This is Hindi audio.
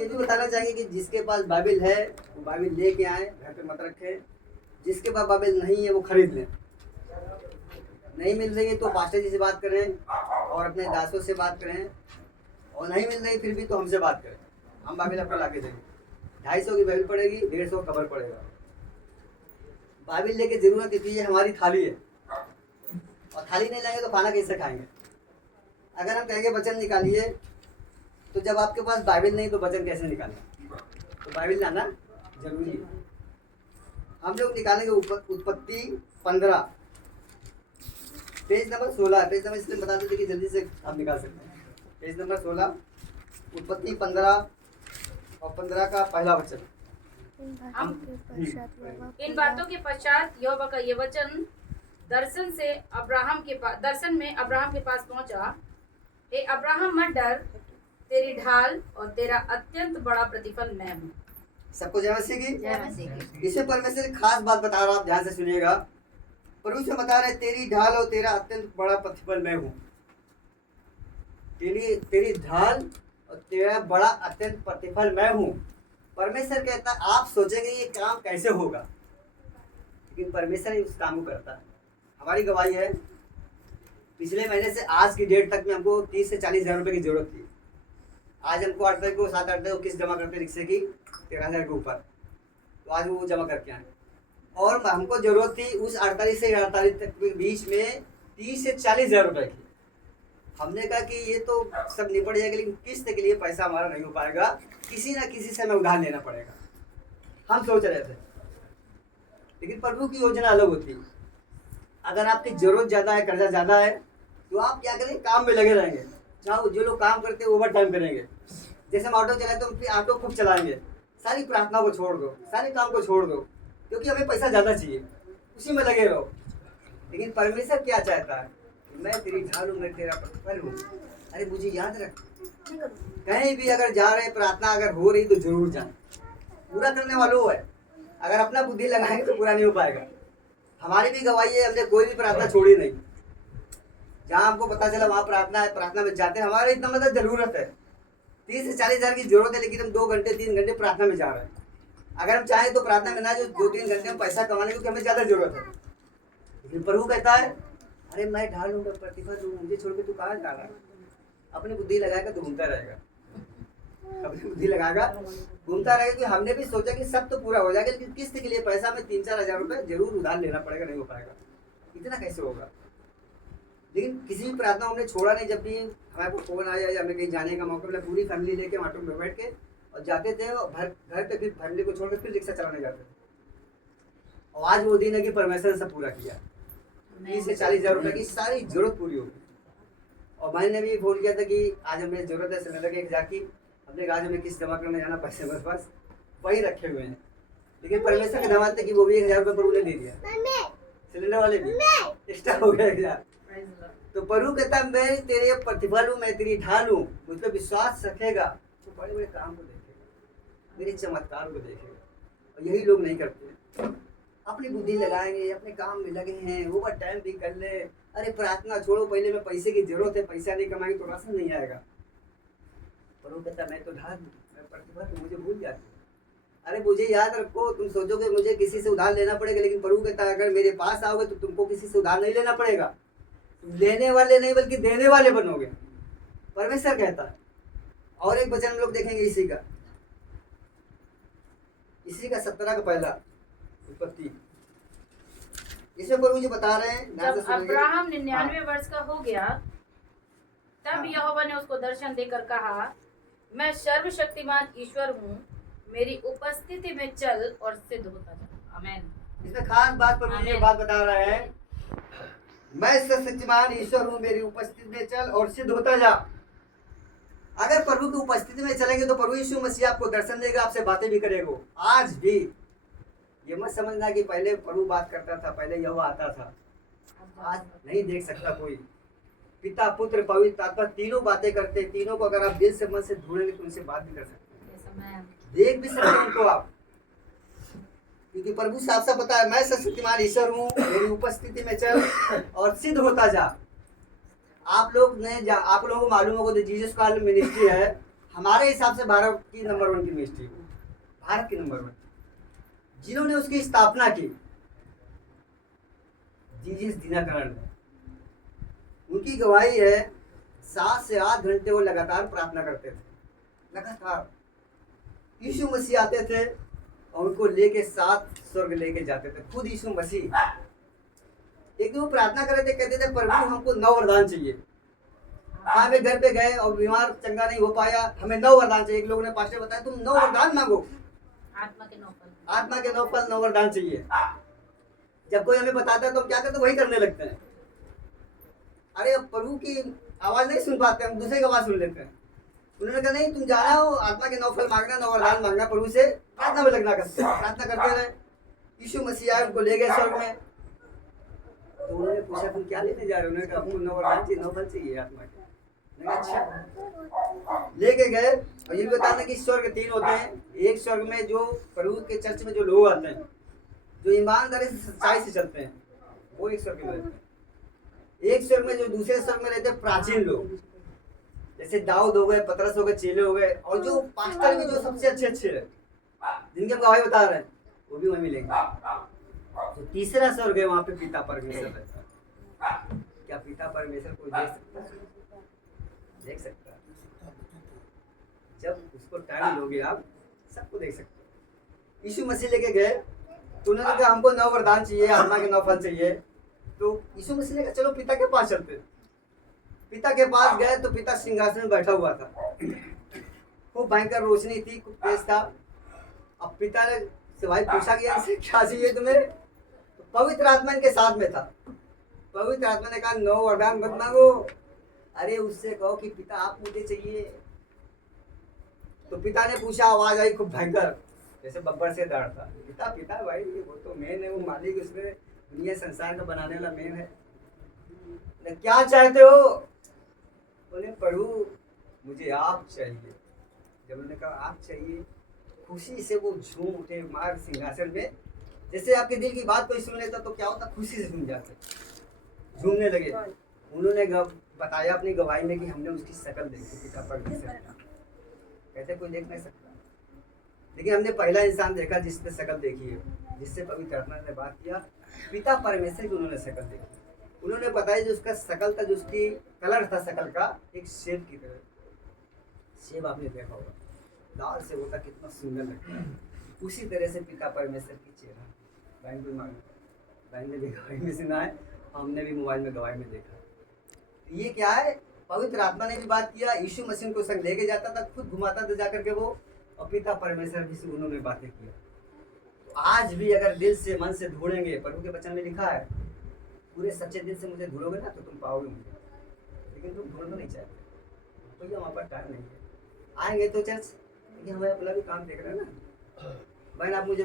ये भी बताना चाहेंगे कि जिसके पास बाइबिल है वो बाइबिल लेके आए, घर पे मत रखें। जिसके पास बाइबिल नहीं है वो खरीद लें। नहीं मिल रही है तो पास्टर जी से बात करें और अपने दासों से बात करें, और नहीं मिल रही फिर भी तो हमसे बात करें, हम बाइबिल आपको ला के देंगे। 250 की बाइबिल पड़ेगी, 150 कवर पड़ेगा। बाइबिल लेके जरूरत इतनी है, हमारी थाली है, और थाली नहीं लाएंगे तो खाना कैसे खाएंगे। अगर हम कहेंगे वचन निकालिए, तो जब आपके पास बाइबिल नहीं तो वचन कैसे निकालें। तो बाइबिल लाना जरूरी है। हम लोग निकालेंगे उत्पत्ति 15 पेज नंबर 16। पेज नंबर इसलिए बता देते कि जल्दी से आप निकाल सकते हैं। पेज नंबर 16 उत्पत्ति 15 और 15 का पहला वचन। इन बातों के पश्चात यहोवा का ये वचन दर्शन में अब्राहम के पास पहुंचा। हे अब्राहम, मत डर, तेरी ढाल और तेरा अत्यंत बड़ा प्रतिफल मैं हूँ। सबको जय मसीह की। इसमें परमेश्वर खास बात बता रहा, आप ध्यान से सुनिएगा। परमेश्वर बता रहे तेरी ढाल और तेरा अत्यंत बड़ा प्रतिफल मैं हूँ। तेरी ढाल और तेरा बड़ा अत्यंत प्रतिफल मैं हूँ। परमेश्वर कहता है आप सोचेंगे ये काम कैसे होगा, लेकिन परमेश्वर ही उस काम को करता है। हमारी गवाही है, पिछले महीने से आज की डेट तक में हमको 30 से 40 हज़ार रुपये की जरूरत थी। आज हमको 8 तारीख को 7-8 तारीख को किस्त जमा करते रिक्शे की 13,000 के ऊपर, तो आज वो जमा करके आए। और हमको जरूरत थी उस 8 तारीख से 11 तारीख तक के बीच में 30 से 40 हज़ार रुपये की। हमने कहा कि ये तो सब निपट जाएगा, लेकिन किस्त के लिए पैसा हमारा नहीं हो पाएगा, किसी ना किसी से हमें उधार लेना पड़ेगा। हम सोच रहे थे, लेकिन प्रभु की योजना अलग होती है। अगर आपकी जरूरत ज़्यादा है, कर्जा ज़्यादा है, तो आप क्या करेंगे, काम में लगे रहेंगे। चाहे जो लोग काम करते हैं ओवर टाइम करेंगे। जैसे हम ऑटो चलाए तो फिर ऑटो खूब चलाएंगे, सारी प्रार्थना को छोड़ दो, सारे काम को छोड़ दो, क्योंकि हमें पैसा ज़्यादा चाहिए, उसी में लगे रहो। लेकिन परमेश्वर क्या चाहता है, मैं तेरी ढाल हूँ, मैं तेरा प्रतिफल हूँ। अरे मुझे याद रख, कहीं भी अगर जा रहे प्रार्थना अगर हो रही तो जरूर जाए, पूरा करने वालों है। अगर अपना बुद्धि लगाएंगे तो पूरा नहीं हो पाएगा। हमारी भी गवाही है, हमने कोई भी प्रार्थना छोड़ी नहीं। जहाँ हमको पता चला वहाँ प्रार्थना है, प्रार्थना में जाते हैं। हमारे इतना मतलब जरूरत है, 30 से 40 हज़ार की जरूरत है, लेकिन हम 2 घंटे 3 घंटे प्रार्थना में जा रहे हैं। अगर हम चाहें तो प्रार्थना में ना जो 2-3 घंटे हम पैसा कमाने, क्योंकि हमें ज़्यादा जरूरत है। लेकिन प्रभु कहता है अरे मैं ढाल हूँ, प्रतिफल हूँ, मुझे छोड़ के तू कहाँ जा रहा है। अपनी बुद्धि लगाएगा तो घूमता रहेगा, अपनी बुद्धि लगाएगा घूमता रहेगा। कि हमने भी सोचा कि सब तो पूरा हो जाएगा, लेकिन किस्त के लिए पैसा में 3-4 हज़ार रुपये जरूर उधार लेना पड़ेगा, नहीं हो पाएगा। इतना कैसे होगा। लेकिन किसी भी प्रार्थना हमने छोड़ा नहीं। जब भी हमारे पास फोन आया या हमें कहीं जाने का मौका मिला, पूरी फैमिली लेके ऑटो में बैठ के और जाते थे, और घर पे फिर फैमिली को छोड़कर फिर रिक्शा चलाने जाते थे। और आज वो दिन है कि परमेश्वर ने सब पूरा किया। 30 से 40 हज़ार रुपये की सारी जरूरत पूरी होगी। और मैंने भी बोल किया था कि आज हमें जरूरत है सिलेंडर के 1,000 की। हमने कहा आज हमें किस्त जमा करने जाना, पैसे मेरे पास वही रखे हुए हैं। लेकिन परमेश्वर के धन्यवाद थे कि वो भी 1,000 रुपये पर उन्हें दे दिया, सिलेंडर वाले भी एक्स्ट्रा हो गया 1,000। तो प्रभु कहता मैं तेरे प्रतिफल हूँ, मैं तेरी ढाल हूँ। मुझ पर विश्वास रखेगा तो बड़े बड़े काम को देखेगा, मेरे चमत्कार को देखेगा। और यही लोग नहीं करते, अपनी बुद्धि लगाएंगे, अपने काम में लगे हैं, ओवर टाइम भी कर ले। अरे प्रार्थना छोड़ो, पहले में पैसे की जरूरत है, पैसा नहीं कमाएंगे तो राशन नहीं आएगा। प्रभु कहता मैं तो ढाल हूँ, मैं प्रतिफल हूँ, मुझे भूल जाते। अरे मुझे याद रखो, तुम सोचोगे मुझे किसी से उधार लेना पड़ेगा, लेकिन प्रभु कहता है अगर मेरे पास आओगे तो तुमको किसी से उधार नहीं लेना पड़ेगा, तुम लेने वाले नहीं बल्कि देने वाले बनोगे, परमेश्वर कहता है। और एक वचन हम लोग देखेंगे इसी का 17 का पहला उत्पत्ति। इसमें प्रभु जी बता रहे हैं, जब अब्राहम 99 वर्ष का हो गया, तब यहोवा ने उसको दर्शन देकर कहा, मैं सर्वशक्तिमान ईश्वर हूँ, मेरी उपस्थिति में चल और सिद्ध होता जा। आमीन। इसमें खास बात प्रभु जी बात बता रहे हैं, मैं सर्वशक्तिमान ईश्वर हूँ, मेरी उपस्थिति में चल और सिद्ध होता जा। अगर प्रभु की उपस्थिति में चलेंगे तो प्रभु यीशु मसीह आपको दर्शन देगा, आपसे बातें भी करेगा। आज भी ये मत समझना कि पहले प्रभु बात करता था, पहले यहोवा आता था। आज नहीं देख सकता कोई। पिता पुत्र पवित्र आत्मा तीनों बातें करते, तीनों को अगर आप दिल से मन से ढूंढेंगे तो उनसे बात भी कर सकते हैं, देख भी सकते हैं उनको आप। क्योंकि प्रभु साफ साफ पता है मैं सर्वशक्तिमान ईश्वर हूँ, मेरी उपस्थिति में चल और सिद्ध होता जा। आप लोगों को मालूम होगा जो जीसस कॉल मिनिस्ट्री है, हमारे हिसाब से भारत की नंबर 1 की मिनिस्ट्री, भारत की नंबर 1, जिन्होंने उसकी स्थापना की, जीजीएस दिनकरण ने। उनकी गवाही है 7 से 8 घंटे वो लगातार प्रार्थना करते थे, लगातार। यीशु मसीह आते थे और उनको लेके साथ स्वर्ग लेके जाते थे, खुद यीशु मसीह। एक दिन वो प्रार्थना कर रहे थे, कहते थे प्रभु हमको 9 वरदान चाहिए। हमें घर पे गए और बीमार चंगा नहीं हो पाया, हमें 9 वरदान चाहिए। एक लोगों ने पास्टर बताया तुम 9 वरदान मांगो, आत्मा के 9 फल, आत्मा के 9 फल, 9 वरदान चाहिए। जब कोई हमें बताता है तो हम क्या करते हैं, वही करने लगते हैं। अरे अब प्रभु की आवाज नहीं सुन पाते, हम दूसरे की आवाज सुन लेते हैं। उन्होंने कहा नहीं, तुम जाना हो आत्मा के 9 फल मांगना, 9 वरदान मांगना, प्रभु से प्रार्थना में लगना करते, प्रार्थना करते रहे। यीशु मसीह आए, उनको ले गए स्वर्ग में। तो उन्होंने पूछा तुम क्या लेने जा रहे हो? उन्होंने कहा हमको 9 वरदान चाहिए, 9 फल चाहिए आत्मा के। अच्छा, लेके गए। और ये भी बताना कि स्वर्ग 3 होते हैं। एक स्वर्ग में जो प्रभु के चर्च में जो लोग आते हैं, जो ईमानदारी से सच्चाई से चलते हैं, वो एक स्वर्ग में रहते हैं। एक स्वर्ग में जो दूसरे स्वर्ग में रहते हैं प्राचीन लोग, जैसे दाऊद हो गए, पतरस हो गए, चेले हो गए, और जो पास्टर भी जो सबसे अच्छे अच्छे हैं, जिनके हम गवाही बता रहे हैं, वो भी वहीं मिलेंगे। तो तीसरा स्वर्ग है, वहां पे पिता परमेश्वर रहता है। क्या पिता परमेश्वर को देख सकता है? देख सकता है। जब उसको टाइम दोगे आप, सबको देख सकते हो। यीशु मसीह लेके गए तो उन्होंने कहा हमको 9 वरदान चाहिए, आत्मा के 9 फल चाहिए। तो यीशु मसीह ने कहा चलो पिता के पास चलते। पिता के पास गए तो पिता सिंहासन में बैठा हुआ था, खूब भयंकर रोशनी थी, खूब तेज था। अब पिता ने से भाई पूछा कि इनसे क्या चाहिए तुम्हें? तो पवित्र आत्मा इनके साथ में था। पवित्र आत्मा ने कहा 9 वरदान मत मांगो, अरे उससे कहो कि पिता आप मुझे चाहिए। तो पिता ने पूछा, आवाज आई खूब भयंकर, जैसे बब्बर से डर था। पिता पिता भाई वो तो मेन है, वो मालिक, उसमें दुनिया संसार का बनाने वाला मेन है। क्या चाहते हो? बोले प्रभु मुझे आप चाहिए। जब उन्होंने कहा आप चाहिए, खुशी से वो झूम उठे मार सिंहासन में। जैसे आपके दिल की बात कोई सुन लेता तो क्या होता, खुशी से सुन जाते, झूमने लगे। उन्होंने बताया अपनी गवाही में कि हमने उसकी शक्ल देखी, पिता परमेश्वर। कहते कोई देख नहीं सकता, लेकिन हमने पहला इंसान देखा जिसने शक्ल देखी है, जिससे पवित्र आत्मा ने बात किया। पिता परमेश्वर की उन्होंने शक्ल देखी। उन्होंने बताया जो उसका शकल था, जो उसकी कलर था शकल का, एक सेब की तरह। सेब आपने देखा होगा, लाल सेब होता, कितना सुंदर लगता है। उसी तरह से पिता परमेश्वर की चेहरा। बहन ने भी गवाही में सुना है, हमने भी मोबाइल में गवाही में देखा। ये क्या है, पवित्र आत्मा ने भी बात किया। यीशु मसीह को संग लेके जाता था, खुद घुमाता था जाकर के वो, और पिता परमेश्वर भी से उन्होंने बातें की। तो आज भी अगर दिल से मन से ढूंढेंगे, प्रभु के वचन में लिखा है पूरे सच्चे दिल से मुझे ढूंढोगे ना तो तुम पाओगे मुझे, लेकिन तुम ढूंढना नहीं चाहते, तो ये हमारे पास टाइम नहीं है। आएंगे तो चर्च, लेकिन हमें अपना भी काम देख रहे हैं ना। बहन आप मुझे